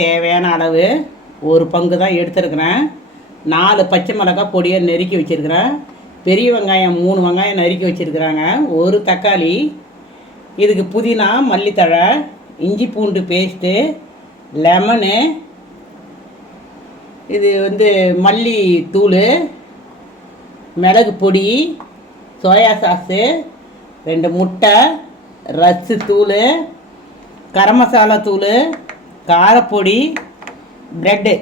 தேவையான அளவு ஒரு பங்கு தான் எடுத்துருக்கிறேன். 4 பச்சை மிளகாய் பொடியை நறுக்கி வச்சுருக்கிறேன். பெரிய வெங்காயம் 3 வெங்காயம் நறுக்கி வச்சுருக்குறாங்க. ஒரு தக்காளி, இதுக்கு புதினா, மல்லித்தழை, இஞ்சி பூண்டு பேஸ்ட்டு, லெமனு, இது மல்லி தூள், மிளகு பொடி, சோயா சாஸு, 2 முட்டை, ரஸ்ஸு தூள், கரம் மசாலா தூள், காரப்பொடி, ப்ரெட்டு.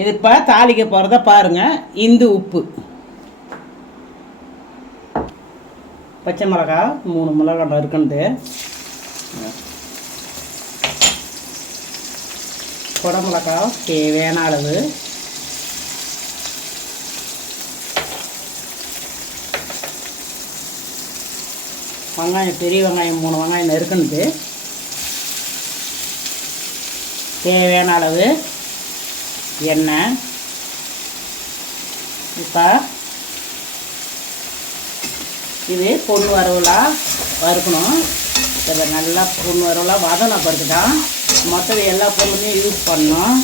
இது இப்போ தாளிக்க போகிறத பாருங்கள். இந்து உப்பு, பச்சை மிளகா 3 மிளகா இருக்குன்னு, கொடை மிளகா தேவையான அளவு, வெங்காயம் பெரிய வெங்காயம் 3 வெங்காயம் நறுக்குன்னு, தேவையான அளவு எண்ணெய். இப்போ இது பொண்ணு வரவலாக வறுக்கணும். இதில் நல்லா பொண்ணு வரவலாக வதன பிறகு தான் மற்றது எல்லா பொருளுமே யூஸ் பண்ணணும்.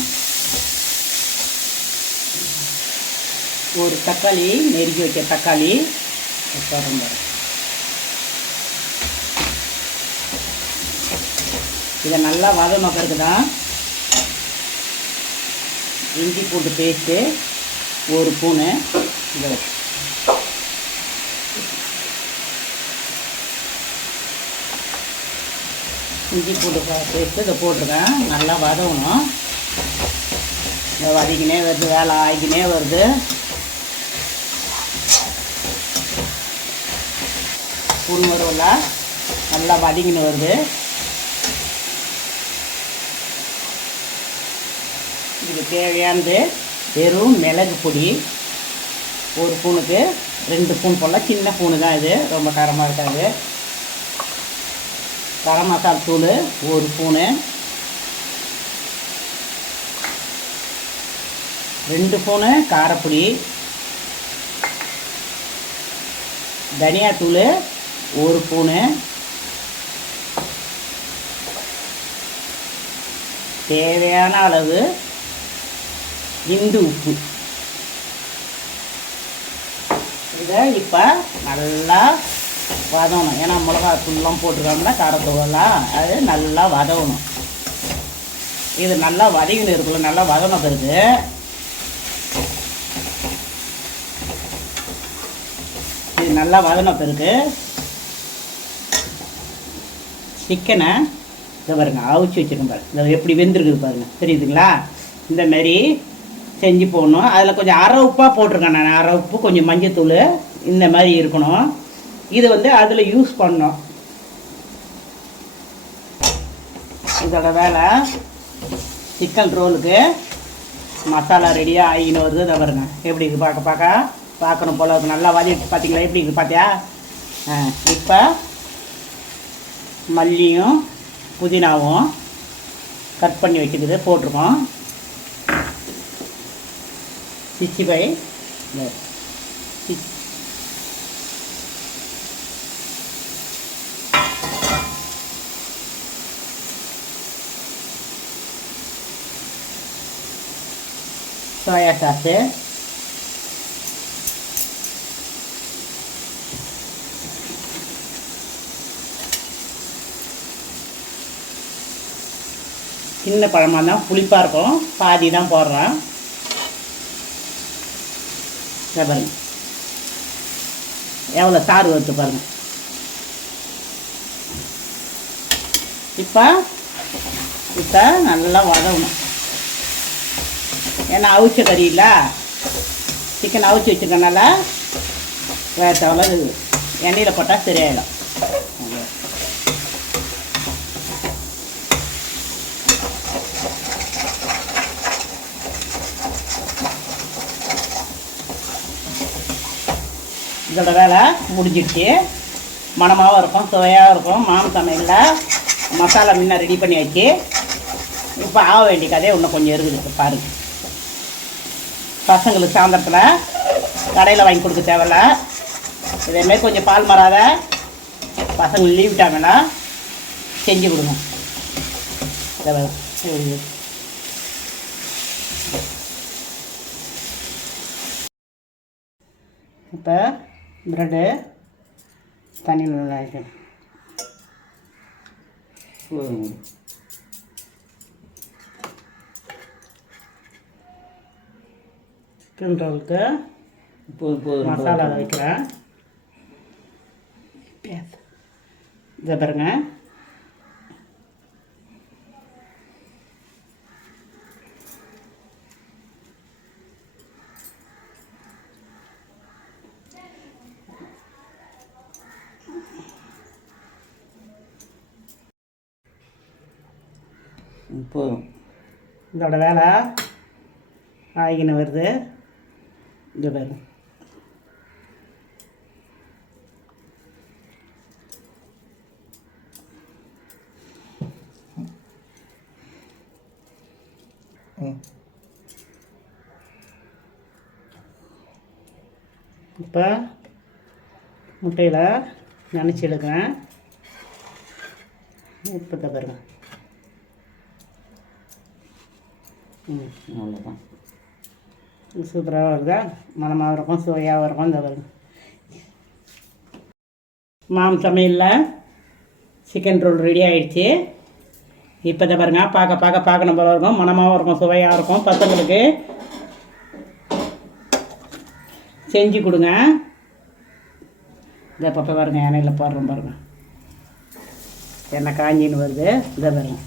ஒரு தக்காளி நெருக்கி வைக்க தக்காளி பாருங்க. இதை நல்லா வதன பிறகு தான் இஞ்சி பூண்டு பேஸ்ட்டு 1 ஸ்பூனு, இஞ்சி பூண்டு பேஸ்ட்டு இதை போட்டிருக்கேன். நல்லா வதங்கணும். இதை வதக்கினே வருது, வேலை ஆகிக்கினே வருது. புண் வரும்ல, நல்லா வதங்கின்னு வருது. இதுக்கு தேவையானது வெறும் மிளகு பொடி 1 ஸ்பூனுக்கு 2 ஸ்பூன் போல், சின்ன ஸ்பூனு தான் இது, ரொம்ப காரமாக இருக்காது. கரம் மசாலா தூள் 1 ஸ்பூனு, 2 ஸ்பூனு காரப்பொடி, தனியாத்தூள் 1 ஸ்பூனு, தேவையான அளவு இந்து உப்பு. இதை இப்போ நல்லா வதங்கணும். ஏன்னா மிளகா தூள்லாம் போட்டிருக்காங்கன்னா காரத்தூளெல்லாம் அது நல்லா வதங்கணும். இது நல்லா வதங்கின்னு இருக்குல்ல, நல்லா வதங்கின பிறகு இது நல்லா வதங்கின பிறகு சிக்கனை இதை பாருங்க அவிச்சு வச்சுருக்கேன் பாருங்க. இதை எப்படி வெந்திருக்குது பாருங்கள், தெரியுதுங்களா? இந்தமாரி செஞ்சு போடணும். அதில் கொஞ்சம் அரை உப்பாக போட்டிருக்கேன் நான். அரை உப்பு, கொஞ்சம் மஞ்சத்தூள், இந்த மாதிரி இருக்கணும். இது அதில் யூஸ் பண்ணணும். இதோட வேலை சிக்கன் ரோலுக்கு மசாலா ரெடியாக ஆகின்னு வருது. இதை பாருங்க எப்படி இருக்குது, பார்க்கணும் போல இருக்குது. நல்லா வதக்கிட்டு பார்த்தீங்களா எப்படி இருக்குது பார்த்தியா? இப்போ மல்லியும் புதினாவும் கட் பண்ணி வச்சுக்குது போட்டிருக்கோம். 65 சோயா சாஸு, சின்ன பழமாக தான் புளிப்பாக இருக்கும், பாதி தான் போடுறேன். பாருங்க எவ்வளோ சாறு வருது பாருங்க. இப்போ நல்லா வதங்கணும். ஏன்னா அவிச்ச கறி இல்லை, சிக்கன் அவிச்சு வச்சுருக்கனால வேறு தவளை எண்ணெயில் போட்டால் சரியாயிடும். இதோட வேலை முடிஞ்சிடுச்சு. மணமாகவும் இருக்கும், சுவையாகவும் இருக்கும். மாம் சமையலில் மசாலா முன்ன ரெடி பண்ணி வச்சு இப்போ ஆக வேண்டிய கதையை இன்னும் கொஞ்சம் இருக்குது பாருங்கள். பசங்களுக்கு சாயந்தரத்தில் கடையில் வாங்கி கொடுக்க தேவையில்ல. இதேமாரி கொஞ்சம் பால் மாறாத பசங்களுக்கு லீவ் டைமில் செஞ்சு கொடுங்க. இப்போ ப்ரெட்டு தண்ணி நல்லா சிக்கன் ரோலுக்கு மசாலா வைக்கிறேன். இதை பாருங்க, போதும். இதோட வேலை ஆகின்னு வருது. இது பாருங்க, இப்போ முட்டையில் நினச்சி எடுக்கிறேன். இப்போ பாருங்க, அவ்வளோதான். சூப்பராக வருதா? மணமாக இருக்கும், சுவையாக இருக்கும். இந்த பாருங்க, மாம் சமையலில் சிக்கன் ரோல் ரெடி ஆகிடுச்சு. இப்போ தான் பாருங்க, பார்க்கணும் போல இருக்கும், மணமாகவும் இருக்கும், சுவையாக இருக்கும். பசங்களுக்கு செஞ்சு கொடுங்க. இதை பப்ப பாருங்க, எண்ணெயில் போடுறோம் பாருங்க, எண்ணெய் காஞ்சின்னு வருது. இதை பாருங்க,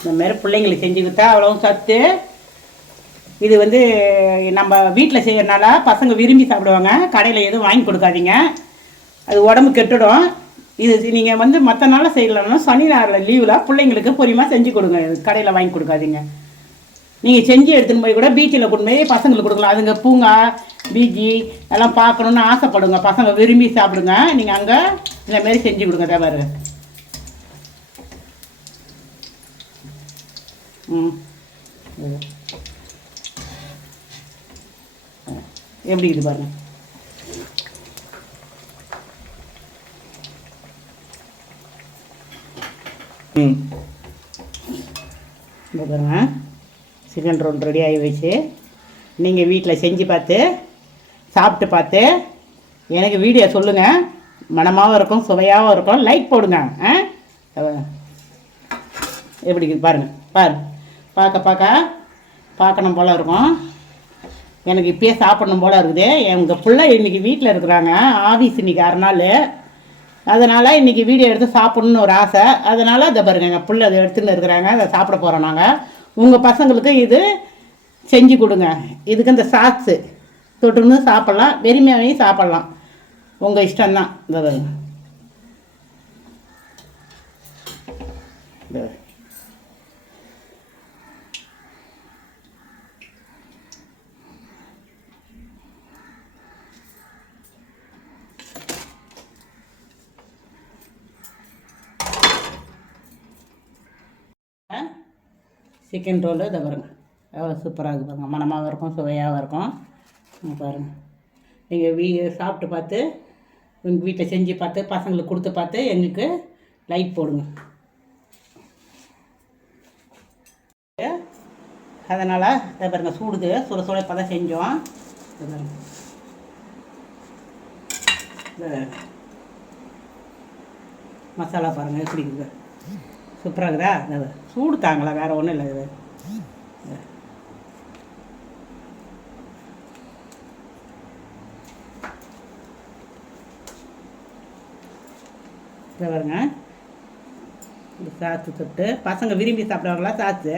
இந்தமாரி பிள்ளைங்களுக்கு செஞ்சு கொடுத்தா அவ்வளோ சத்து. இது வந்து நம்ம வீட்டில் செய்யறதுனால பசங்க விரும்பி சாப்பிடுவாங்க. கடையில் எதுவும் வாங்கி கொடுக்காதீங்க, அது உடம்பு கெட்டுடும். இது நீங்கள் வந்து மற்ற நாளில் செய்யலாம்னா சனி ஞாயிறில் லீவில் பிள்ளைங்களுக்கு பொறுமையாக செஞ்சு கொடுங்க. கடையில் வாங்கி கொடுக்காதீங்க. நீங்கள் செஞ்சு எடுத்துன்னு போய் கூட பீச்சில் கொண்டு போய் பசங்களுக்கு கொடுக்கலாம். அதுங்க பூங்கா பீச்சி எல்லாம் பார்க்கணுன்னு ஆசைப்படுங்க. பசங்க விரும்பி சாப்பிடுங்க. நீங்கள் அங்கே இந்தமாரி செஞ்சு கொடுங்க. தவறு எப்படி இது பாருங்க. இந்த பாருங்க, சிக்கன் ரோல் ரெடி ஆகி வச்சு நீங்கள் வீட்டில் செஞ்சு பார்த்து சாப்பிட்டு பார்த்து எனக்கு வீடியோ சொல்லுங்கள். மனமாகவும் இருக்கும், சுவையாகவும் இருக்கும். லைக் போடுங்க. எப்படி பாருங்கள், பார்க்கணும் போல் இருக்கும். எனக்கு இப்பயே சாப்பிடணும் போல் இருக்குது. எங்கள் பிள்ளை இன்றைக்கி வீட்டில் இருக்கிறாங்க, ஆஃபீஸ் இன்றைக்கி 6 நாள். அதனால் இன்றைக்கி வீடியோ எடுத்து சாப்பிட்ணுன்னு ஒரு ஆசை. அதனால் அதை பாருங்க, எங்கள் பிள்ளை அதை எடுத்துன்னு இருக்கிறாங்க. அதை சாப்பிட போகிறோம் நாங்கள். உங்கள் பசங்களுக்கு இது செஞ்சு கொடுங்க. இதுக்கு இந்த சாஸு தொட்டுன்னு சாப்பிட்லாம், வெறுமையாவையும் சாப்பிட்லாம். உங்கள் இஷ்டம்தான். இந்த பாருங்க, சிக்கன் ரோலு. இதை பாருங்கள், எவ்வளோ சூப்பராக இருக்குது பாருங்கள். மணமாகவும் இருக்கும், சுவையாகவும் இருக்கும். பாருங்கள், நீங்கள் சாப்பிட்டு பார்த்து உங்கள் வீட்டில் செஞ்சு பார்த்து பசங்களுக்கு கொடுத்து பார்த்து எங்களுக்கு லைக் போடுங்க. அதனால் இதை பாருங்கள், சூடுது, சுட சுட இப்போ தான் செஞ்சோம். இதை பாருங்கள், மசாலா பாருங்கள் எப்படி இருக்குது, சூப்பராக இருக்குதா? சூடு தாங்களா, வேறு ஒன்றும் இல்லை. இது இதை பாருங்க, இந்த சாத்து தொட்டு பசங்க விரும்பி சாப்பிடுவாங்களா சாத்து.